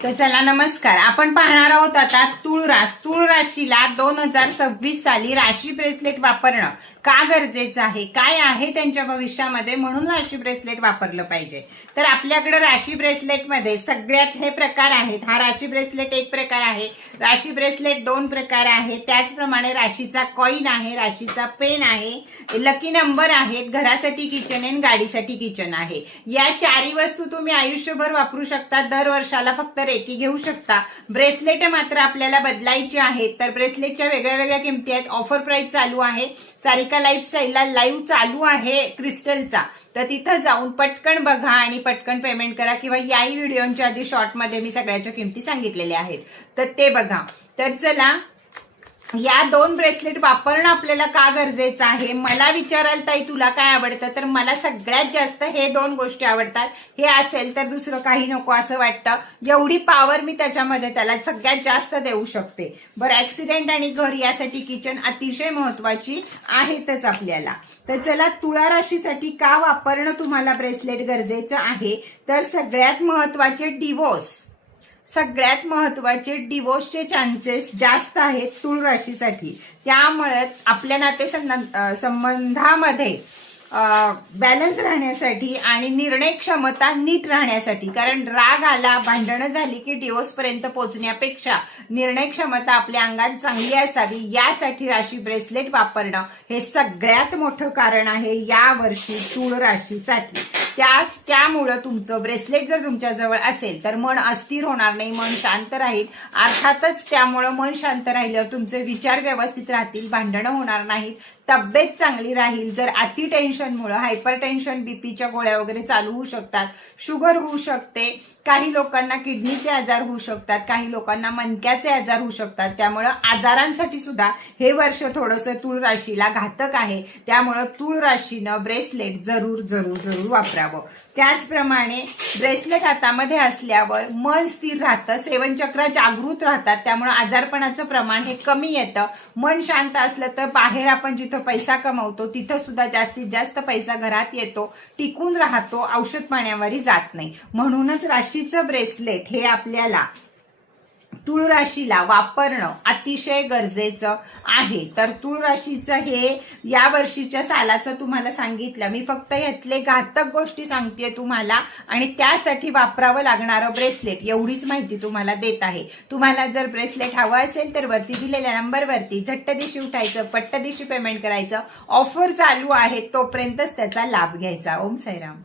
तर चला नमस्कार. आपण पाहणार आहोत आता तूळ राशीला 2026 साली राशी ब्रेसलेट वापरणं का गरजेचं आहे, काय आहे त्यांच्या भविष्यामध्ये, म्हणून राशी ब्रेसलेट वापरलं पाहिजे. तर आपल्याकडे राशी ब्रेसलेटमध्ये सगळ्यात हे प्रकार आहेत. हा राशी ब्रेसलेट एक प्रकार आहे, राशी ब्रेसलेट दोन प्रकार आहे, त्याचप्रमाणे राशीचा कॉइन आहे, राशीचा पेन आहे, लकी नंबर आहेत, घरासाठी किचन आणि गाडीसाठी किचन आहे. या चारही वस्तू तुम्ही आयुष्यभर वापरू शकता. दर वर्षाला फक्त रेकी घेऊ शकता. ब्रेसलेट मात्र आपल्याला बदलायची आहेत. तर ब्रेसलेटच्या वेगळ्या वेगळ्या किमती आहेत. ऑफर प्राइस चालू आहे. सारिका लाईफस्टाईलला लाईव्ह चालू आहे क्रिस्टलचा, तर तिथं जाऊन पटकन बघा आणि पटकन पेमेंट करा, किंवा याही व्हिडिओच्या आधी शॉर्टमध्ये मी सगळ्याच्या किमती सांगितलेल्या आहेत, तर ते बघा. तर चला, या दोन ब्रेसलेट वापरणं आपल्याला का गरजेचं आहे. मला विचाराल ताई तुला काय आवडतं, तर मला सगळ्यात जास्त हे दोन गोष्टी आवडतात. हे असेल तर दुसरं काही नको असं वाटतं. एवढी पॉवर मी त्याच्यामध्ये त्याला सगळ्यात जास्त देऊ शकते. बरं, ऍक्सिडेंट आणि घर यासाठी किचन अतिशय महत्वाची आहेतच आपल्याला. तर चला, तुळा राशीसाठी का वापरणं तुम्हाला ब्रेसलेट गरजेचं आहे, तर सगळ्यात महत्वाचे डिवोर्सचे चान्सेस जास्त आहेत तुळ राशीसाठी. त्यामुळे आपल्या नातेसंबंधामध्ये बॅलन्स राहण्यासाठी आणि निर्णय क्षमता नीट राहण्यासाठी, कारण राग आला, भांडणं झाली की डिवोर्स पर्यंत पोहोचण्यापेक्षा निर्णय क्षमता आपल्या अंगात चांगली असावी, यासाठी राशी ब्रेसलेट वापरणं हे सगळ्यात मोठं कारण आहे या वर्षी तुळ राशीसाठी. त्यामुळं तुमचं ब्रेसलेट जर तुमच्या जवळ असेल तर मन अस्थिर होणार नाही, मन शांत राहील. अर्थातच त्यामुळं मन शांत राहिल्यावर तुमचे विचार व्यवस्थित राहतील, भांडणं होणार नाहीत, तब्येत चांगली राहील. जर अति टेन्शनमुळे हायपर टेन्शन, बीपीच्या गोळ्या वगैरे चालू होऊ शकतात, शुगर होऊ शकते, काही लोकांना किडनीचे आजार होऊ शकतात, काही लोकांना मणक्याचे आजार होऊ शकतात. त्यामुळं आजारांसाठी सुद्धा हे वर्ष थोडंसं तुळ राशीला घातक आहे. त्यामुळं तुळ राशीनं ब्रेसलेट जरूर जरूर जरूर वापरावं. त्याचप्रमाणे ब्रेसलेट हातामध्ये असल्यावर मन स्थिर राहतं, सेवनचक्र जागृत राहतात, त्यामुळे आजारपणाचं प्रमाण हे कमी येतं. मन शांत असलं तर बाहेर आपण जिथं पैसा कमवतो तिथं सुद्धा जास्तीत जास्त पैसा घरात येतो, टिकून राहतो, औषध पाण्यावरही जात नाही. म्हणूनच राशीचं ब्रेसलेट हे आपल्याला तुळ राशीला वापरणं अतिशय गरजेचं आहे. तर तुळ राशीचं हे या वर्षीच्या सालाचं तुम्हाला सांगितलं मी. फक्त यातले घातक गोष्टी सांगतेय तुम्हाला, आणि त्यासाठी वापरावं लागणारं ब्रेसलेट एवढीच माहिती तुम्हाला देत आहे. तुम्हाला जर ब्रेसलेट हवं असेल तर वरती दिलेल्या नंबरवरती झट्ट दिवशी उठायचं, पट्ट दिवशी पेमेंट करायचं. ऑफर चालू आहे, तोपर्यंतच त्याचा लाभ घ्यायचा. ओम साईराम.